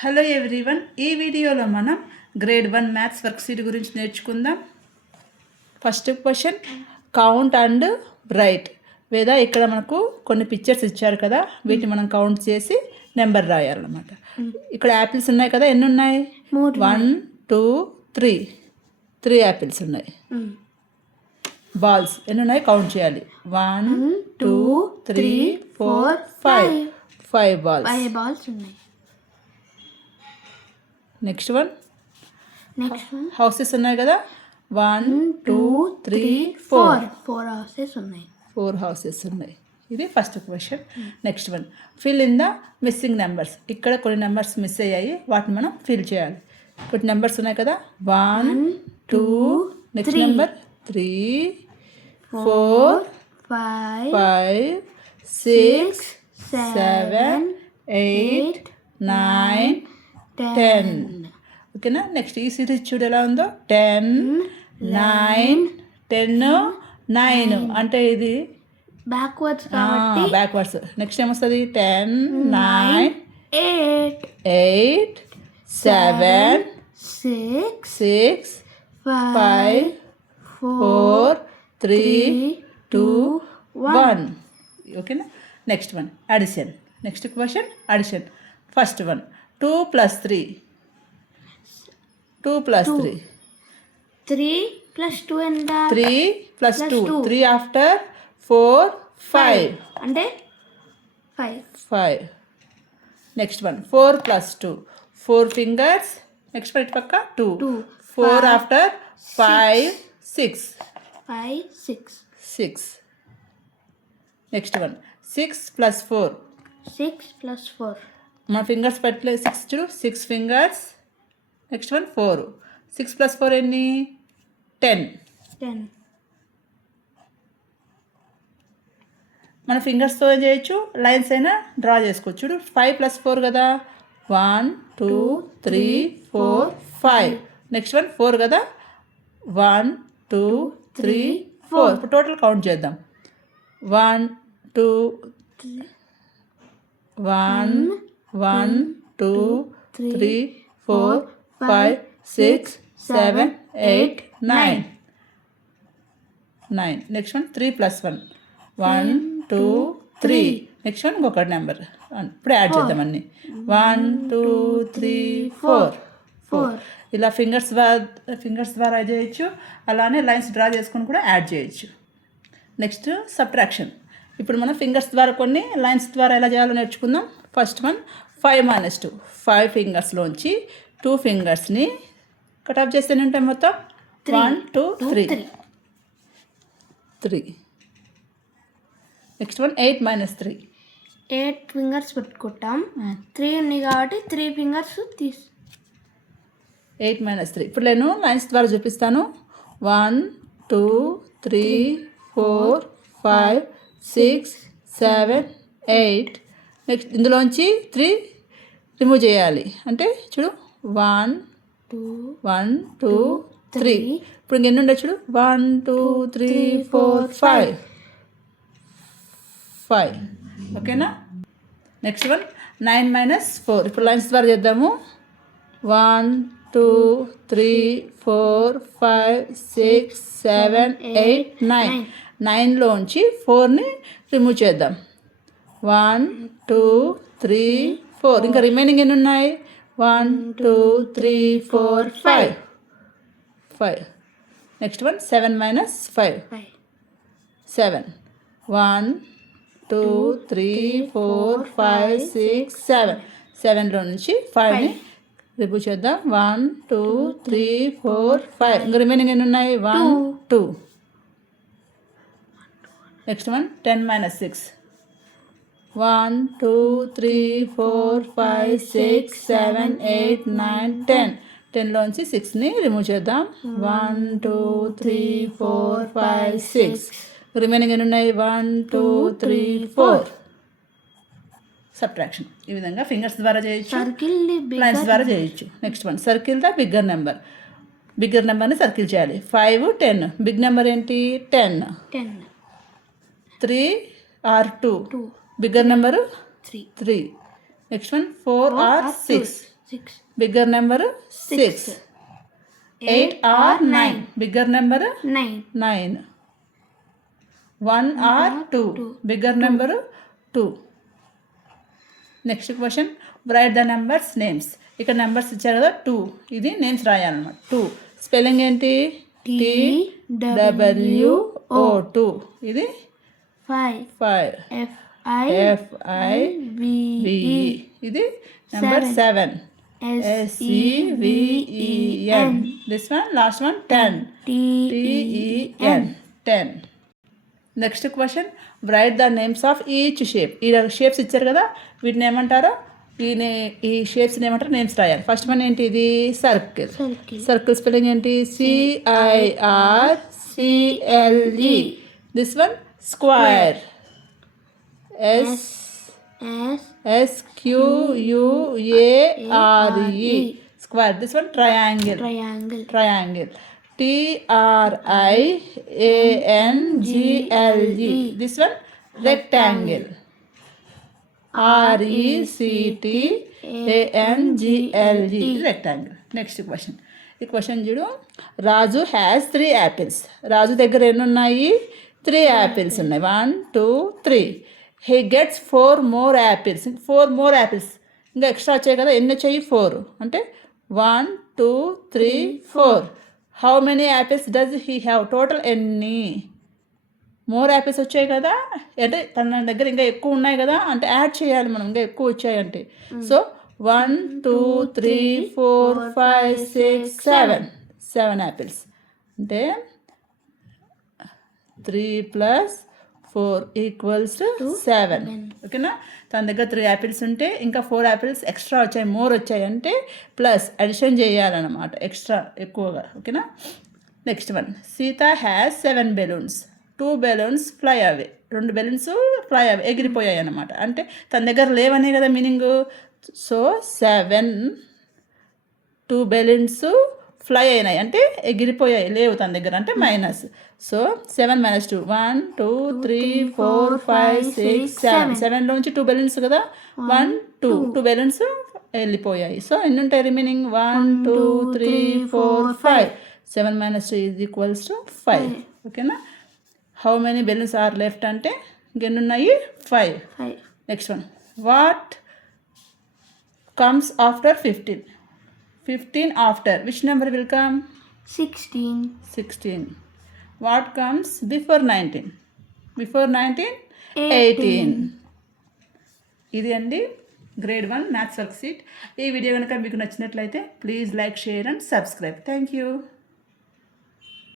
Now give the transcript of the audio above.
Hello everyone, ఈ వీడియోలో మనం గ్రేడ్ 1 మ్యాథ్స్ వర్క్షీట్ గురించి నేర్చుకుందాం. First question, count and right. లేదా ఇక్కడ మనకు కొన్ని పిక్చర్స్ ఇచ్చారు కదా, వీటిని మనం కౌంట్ చేసి నెంబర్ రాయాలన్నమాట. ఇక్కడ యాపిల్స్ ఉన్నాయి కదా, ఎన్ని ఉన్నాయి? 1 2 3 యాపిల్స్ ఉన్నాయి. బాల్స్ ఎన్ని ఉన్నాయి కౌంట్ చేయాలి. 1 2 3 4 5 బాల్స్ ఉన్నాయి. నెక్స్ట్ వన్ హౌసెస్ ఉన్నాయి కదా, 1 2 3 4 హౌసెస్ ఉన్నాయి. ఇది first question. Next one, fill in the missing numbers. ఇక్కడ కొన్ని నెంబర్స్ మిస్ అయ్యాయి, వాటిని మనం ఫిల్ చేయాలి. కొన్ని నెంబర్స్ ఉన్నాయి కదా, 1 2 నెక్స్ట్ నెంబర్ 3 4 5 6 7 8 9 10. ఓకేనా? నెక్స్ట్ ఈ సిరీస్ చూడు ఎలా ఉందో, 10 9 10 9 అంటే ఇది బ్యాక్వర్డ్స్. నెక్స్ట్ ఏమొస్తుంది? 10 9 8 7 6 5 4 3 2 1. ఓకేనా? Next one addition. Next question addition. First one 2 plus 3. 2 plus 3. 3 plus 2 ఎంత? 3 plus 2. 3 after 4 5. అంటే 5. Next one 4 plus 2. 4 fingers. Next one ఇటు పక్క 2. 4 after 5 6. 6. Next one 6 plus 4. 6 plus 4. మన ఫింగర్స్ పెట్టలేదు, 6 చూడు, 6 ఫింగర్స్. Next one 4. 6 plus 4 ఎన్ని? 10. మన ఫింగర్స్తో ఏం చేయొచ్చు, లైన్స్ అయినా డ్రా చేసుకోవచ్చు. చూడు 5 plus 4 కదా, 1 2 3 4 5. నెక్స్ట్ వన్ 4 కదా, 1 2 3 4. ఇప్పుడు టోటల్ కౌంట్ చేద్దాం. 1 2 1 2 3 4 5 6 7 8 9. Next one 3 plus 1. 1 2 3. Next one ఇంకొక నెంబర్. ఇప్పుడు యాడ్ చేద్దాం అన్ని. 1 2 3 4. ఇలా ఫింగర్స్ ద్వారా చేయొచ్చు, అలానే లైన్స్ డ్రా చేసుకొని కూడా యాడ్ చేయొచ్చు. Next subtraction. ఇప్పుడు మనం ఫింగర్స్ ద్వారా కొన్ని, లైన్స్ ద్వారా ఎలా చేయాలో నేర్చుకుందాం. First one 5 minus 2. 5 ఫింగర్స్లోంచి 2 ఫింగర్స్ని కట్ ఆఫ్ చేస్తే ఉంటాయి మొత్తం 1 2 3. Next one 8 minus 3. 8 ఫింగర్స్ పెట్టుకుంటాం. 3 ఉన్నాయి కాబట్టి 3 ఫింగర్స్ 8 minus 3. ఇప్పుడు నేను లైన్స్ ద్వారా చూపిస్తాను. 1 2 3 4 5 6 7 8. నెక్స్ట్ ఇందులోంచి 3 రిమూవ్ చేయాలి. అంటే చూడు 1 2 3. ఇప్పుడు ఇంకెన్ని ఉండే చూడు, 1 2 3 4 5. ఓకేనా? Next one 9 minus 4. ఇప్పుడు లైన్స్ ద్వారా చేద్దాము. 1 2 3 4 5 6 7 8 9. 9లోంచి 4ని రిమూవ్ చేద్దాం. 1 2 3 4. ఇంకా రిమైనింగ్ ఎన్ని ఉన్నాయి? 1 2 3 4 5. Next one 7 minus 5. 7. 1 2 3 4 5 6 7. 7లో నుంచి 5ని రిమూవ్ చేద్దాం. 1 2 3 4 5. ఇంకా రిమైనింగ్ ఎన్ని ఉన్నాయి? 1 2. Next one 10 minus 6. 1 2 3 4 5 6 7 8 9 10. 10లోంచి 6ని రిమూవ్ చేద్దాం. 1 2 3 4 5 6. రిమైనింగ్ ఎన్ని ఉన్నాయి? 1 2 3 4. సబ్ట్రాక్షన్ ఈ విధంగా ఫింగర్స్ ద్వారా చేయొచ్చు, లైన్స్ ద్వారా చేయొచ్చు. Next one circle the bigger నెంబర్ని సర్కిల్ చేయాలి. 5 10. బిగ్ నెంబర్ ఏంటి? 10. 3 or 2. Bigger number 3. Next one 4 or 6. 6. Bigger number 6. 8 or 9, bigger number 9. 9. 1 or 2, bigger number 2. Next question, right the numbers names. ఇక్కడ నెంబర్స్ ఇచ్చారు కదా 2, ఇది నేమ్స్ రాయాలన్నమాట. 2 స్పెల్లింగ్ ఏంటి? TWO 2, ఇది 5. 5. FIVE, ఇది number 7. SEVEN, this one last one 10. TEN 10. Next question, right the names of each shape. ఈ shapes ఇచ్చారు కదా, వీటిని ఏమంటారో ఈ షేప్స్ని ఏమంటారు నేమ్స్ రాయాలి. ఫస్ట్ వన్ ఏంటి? ఇది సర్కిల్. సర్కిల్ స్పెల్లింగ్ ఏంటి? CIRCLE. This one square. SQUARE, square. This one triangle. Triangle. TRIANGLE, this one rectangle. RECTANGLE, rectangle. Next question, ఈ క్వశ్చన్ చూడు. రాజు హ్యాస్ 3 యాపిల్స్. రాజు దగ్గర ఎన్ని ఉన్నాయి? 3 యాపిల్స్ ఉన్నాయి. 1 2 3. He gets 4 more apples. 4 more apples ఇంకా extra వచ్చాయి కదా, ఎన్ని వచ్చాయి? 4. అంటే 1 2 3 4. How many apples does he have? Total ఎన్ని మోర్ యాపిల్స్ వచ్చాయి కదా, అంటే తన దగ్గర ఇంకా ఎక్కువ ఉన్నాయి కదా, అంటే యాడ్ చేయాలి మనం, ఇంకా ఎక్కువ వచ్చాయి అంటే. So 1 2 3 4 5 6 7 apples. అంటే 3 + 4 = 7. ఓకేనా? తన దగ్గర 3 యాపిల్స్ ఉంటే ఇంకా 4 యాపిల్స్ ఎక్స్ట్రా వచ్చాయి, మోర్ వచ్చాయి అంటే ప్లస్ అడిషన్ చేయాలన్నమాట, ఎక్స్ట్రా ఎక్కువగా. ఓకేనా? Next one, Sita has 7 balloons. 2 balloons fly away. 2 balloons fly away, ఎగిరిపోయాయి అన్నమాట. అంటే తన దగ్గర లేవనే కదా మీనింగ్. సో 7 2 బెలూన్స్ ఫ్లై అయినాయి అంటే ఎగిరిపోయాయి, లేవు తన దగ్గర అంటే మైనస్. సో 7 - 2 1 2 3 4 5 6 7. 7లోంచి 2 బెలూన్స్ కదా, 1 2 బెలూన్స్ వెళ్ళిపోయాయి. సో ఎన్ని ఉంటాయి రిమైనింగ్? 1 2 3 4 5. 7 - 2 = 5. ఓకేనా? How many balloons are left అంటే ఇంకెన్ని ఉన్నాయి? 5. Next one, what comes after 15? 15 after which number will come? 16. What comes before 19? Before 19? 18. ఇది అండి గ్రేడ్ 1 మ్యాథ్స్ వర్క్ షీట్. ఈ వీడియో కనుక మీకు నచ్చినట్లయితే please like, share and subscribe. Thank you.